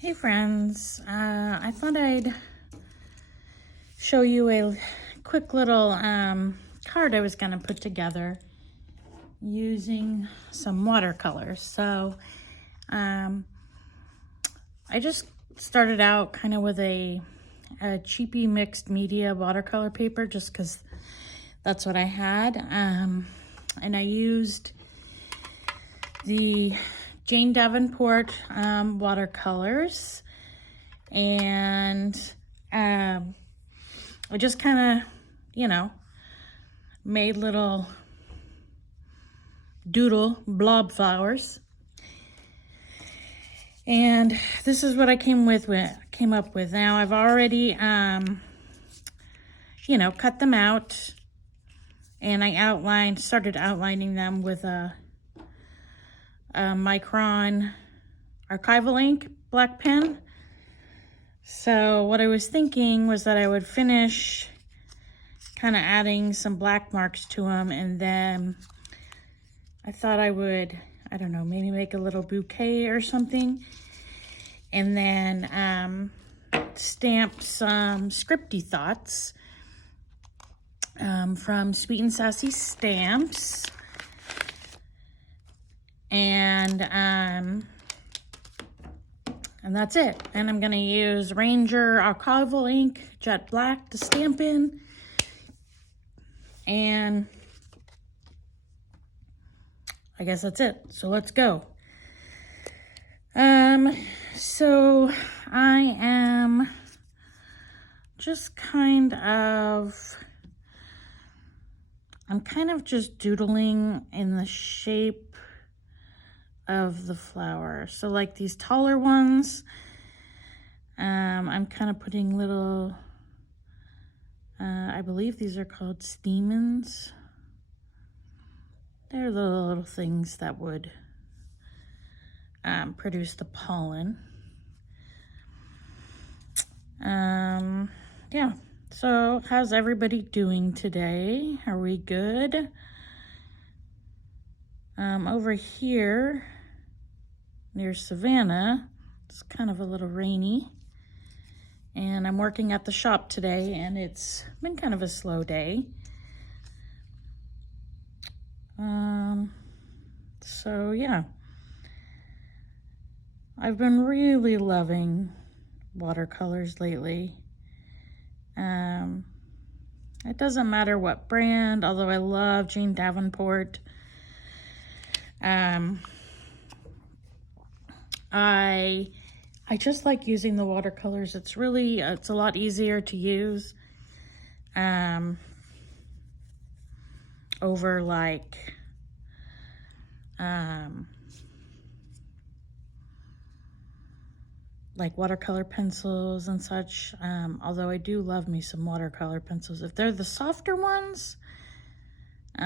Hey friends, I thought I'd show you a quick little card I was going to put together using some watercolors. So I just started out kind of with a cheapy mixed media watercolor paper just because that's what I had. And I used the Jane Davenport watercolors, and I just kind of, made little doodle blob flowers. And this is what I came up with. Now I've already, cut them out, and I started outlining them with a Micron archival ink black pen. So what I was thinking was that I would finish kind of adding some black marks to them, and then I thought I would, I don't know, maybe make a little bouquet or something, and then stamp some scripty thoughts from Sweet and Sassy Stamps. And that's it. And I'm gonna use Ranger archival ink, jet black, to stamp in. And I guess that's it. So let's go. So I am just kind of just doodling in the shape of the flower. So like these taller ones, I'm kind of putting little, I believe these are called stamens. They're the little things that would produce the pollen. Yeah, so how's everybody doing today? Are we good? Over here near Savannah, it's kind of a little rainy, and I'm working at the shop today, and it's been kind of a slow day. So yeah, I've been really loving watercolors lately. It doesn't matter what brand, although I love Jane Davenport. I just like using the watercolors. It's really, it's a lot easier to use over like watercolor pencils and such, although I do love me some watercolor pencils. If they're the softer ones, they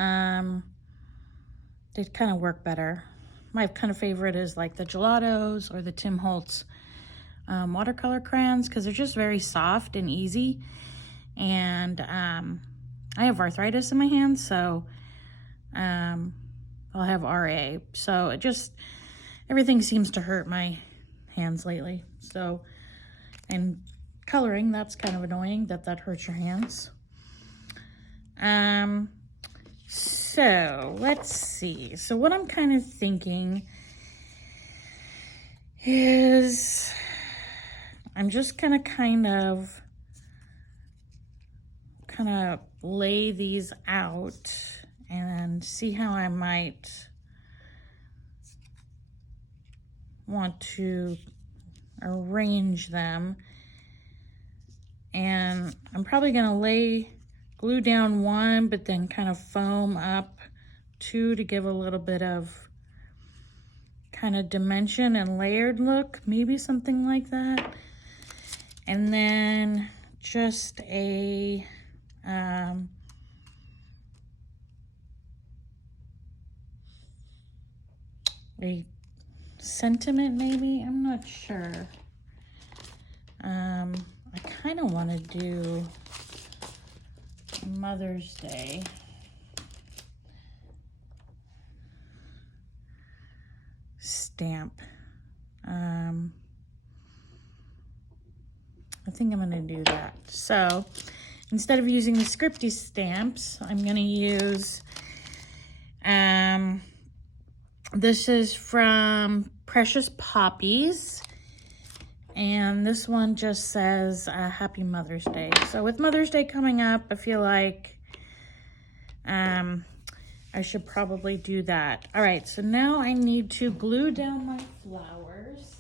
kind of work better. My kind of favorite is like the Gelatos or the Tim Holtz watercolor crayons, because they're just very soft and easy. And I have arthritis in my hands, so I'll have RA. So it just, everything seems to hurt my hands lately. So, and coloring, that's kind of annoying that hurts your hands. So let's see. So what I'm kind of thinking is I'm just gonna kind of lay these out and see how I might want to arrange them. And I'm probably gonna glue down one, but then kind of foam up two to give a little bit of kind of dimension and layered look, maybe something like that. And then just a sentiment, maybe, I'm not sure. I kind of want to do Mother's Day. Stamp. I think I'm gonna do that. So instead of using the scripty stamps, I'm gonna use, this is from Precious Poppies. And this one just says Happy Mother's Day. So with Mother's Day coming up, I feel like I should probably do that. All right, so now I need to glue down my flowers.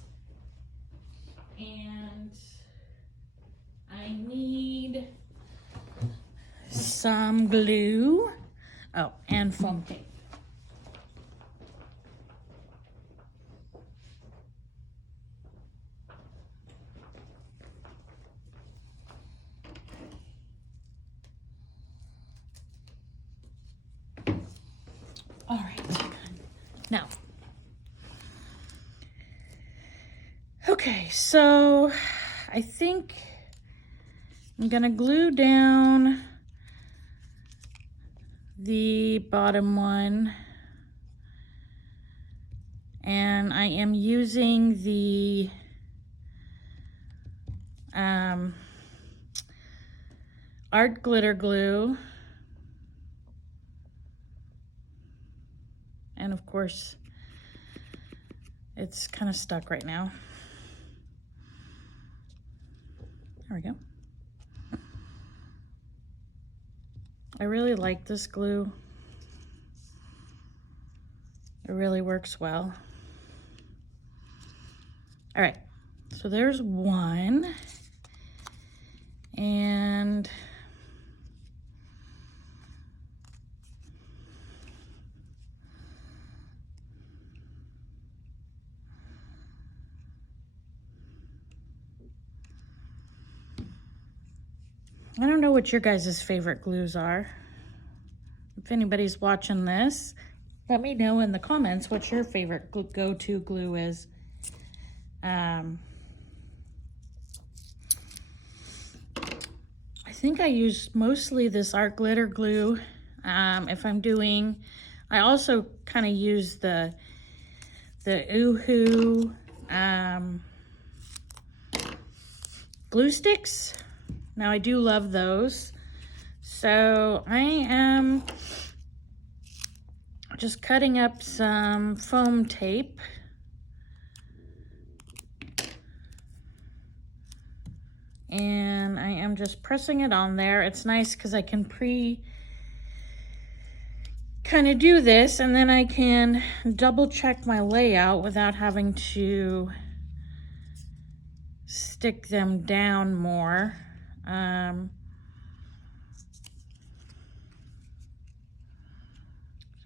And I need some glue. Oh, and foam tape. All right, now, okay, so I think I'm gonna glue down the bottom one, and I am using the art glitter glue. And of course, it's kind of stuck right now. There we go. I really like this glue. It really works well. All right, so there's one. And I don't know what your guys' favorite glues are. If anybody's watching this, let me know in the comments what your favorite go-to glue is. I think I use mostly this art glitter glue. If I'm doing, I also kind of use the Oohoo glue sticks. Now I do love those. So I am just cutting up some foam tape. And I am just pressing it on there. It's nice because I can kind of do this, and then I can double check my layout without having to stick them down more.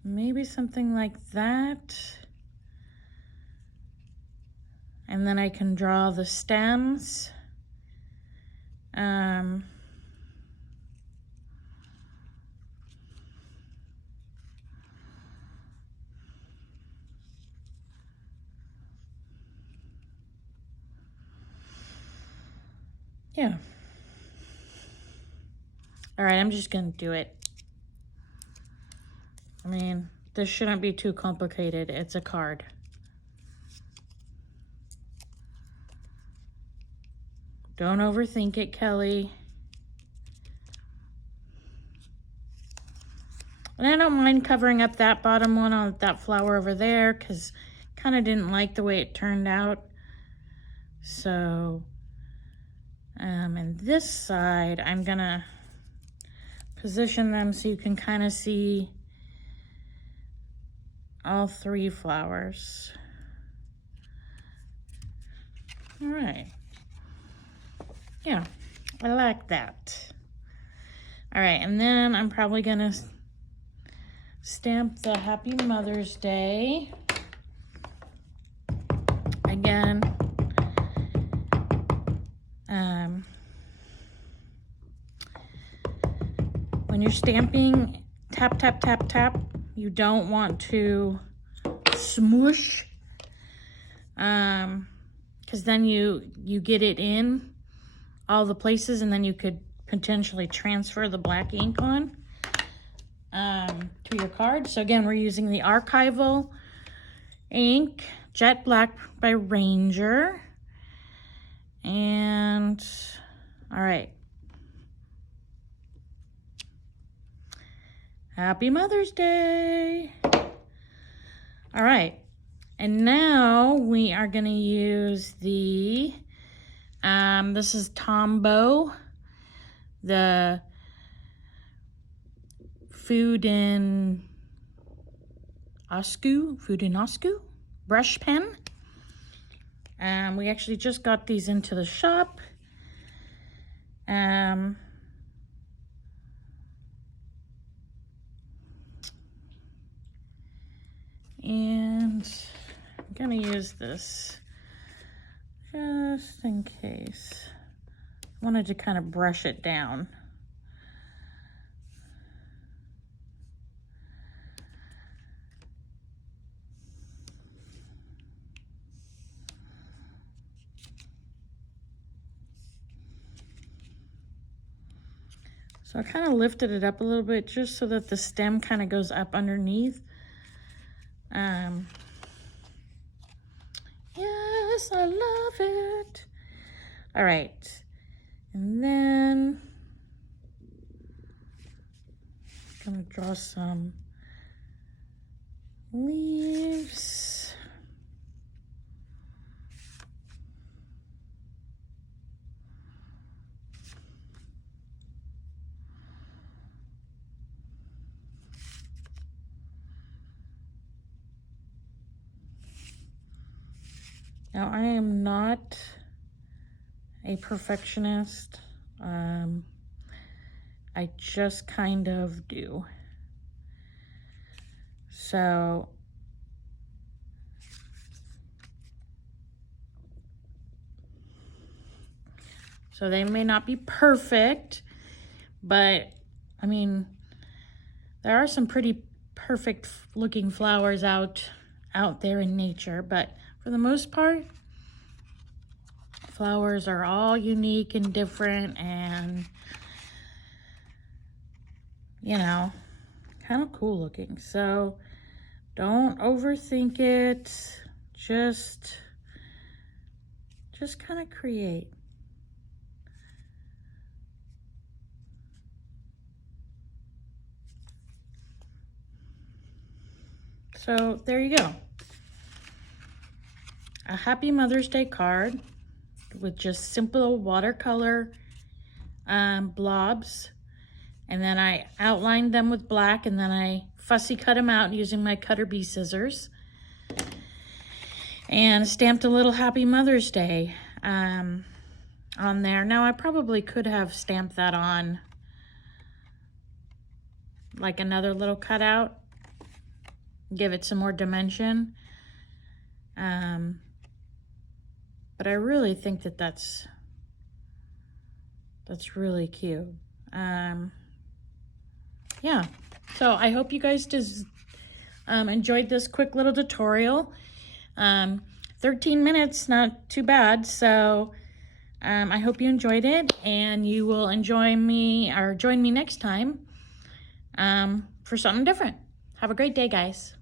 Maybe something like that. And then I can draw the stems. Yeah. All right, I'm just gonna do it. I mean, this shouldn't be too complicated. It's a card. Don't overthink it, Kelly. And I don't mind covering up that bottom one on that flower over there because kind of didn't like the way it turned out. So, and this side, I'm gonna position them so you can kind of see all three flowers. All right. Yeah, I like that. All right, and then I'm probably gonna stamp the Happy Mother's Day. Again, when you're stamping, tap, tap, tap, tap. You don't want to smoosh, because then you get it in all the places, and then you could potentially transfer the black ink on to your card. So again, we're using the archival ink, Jet Black by Ranger, and All right. Happy Mother's Day. All right. And now we are going to use the, this is Tombo, the Food in Oscu brush pen. We actually just got these into the shop. And I'm gonna use this just in case. I wanted to kind of brush it down. So I kind of lifted it up a little bit just so that the stem kind of goes up underneath. Yes, I love it. All right. And then I'm gonna draw some leaves. Now, I am not a perfectionist. I just kind of do. So they may not be perfect, but I mean, there are some pretty perfect looking flowers out there in nature, but for the most part, flowers are all unique and different and, you know, kind of cool looking. So don't overthink it. Just kind of create. So there you go. A Happy Mother's Day card with just simple watercolor blobs. And then I outlined them with black, and then I fussy cut them out using my Cutter Bee scissors. And stamped a little Happy Mother's Day on there. Now I probably could have stamped that on like another little cutout. Give it some more dimension. But I really think that that's really cute. Yeah, so I hope you guys just enjoyed this quick little tutorial. 13 minutes, not too bad. So I hope you enjoyed it, and you will join me next time for something different. Have a great day, guys.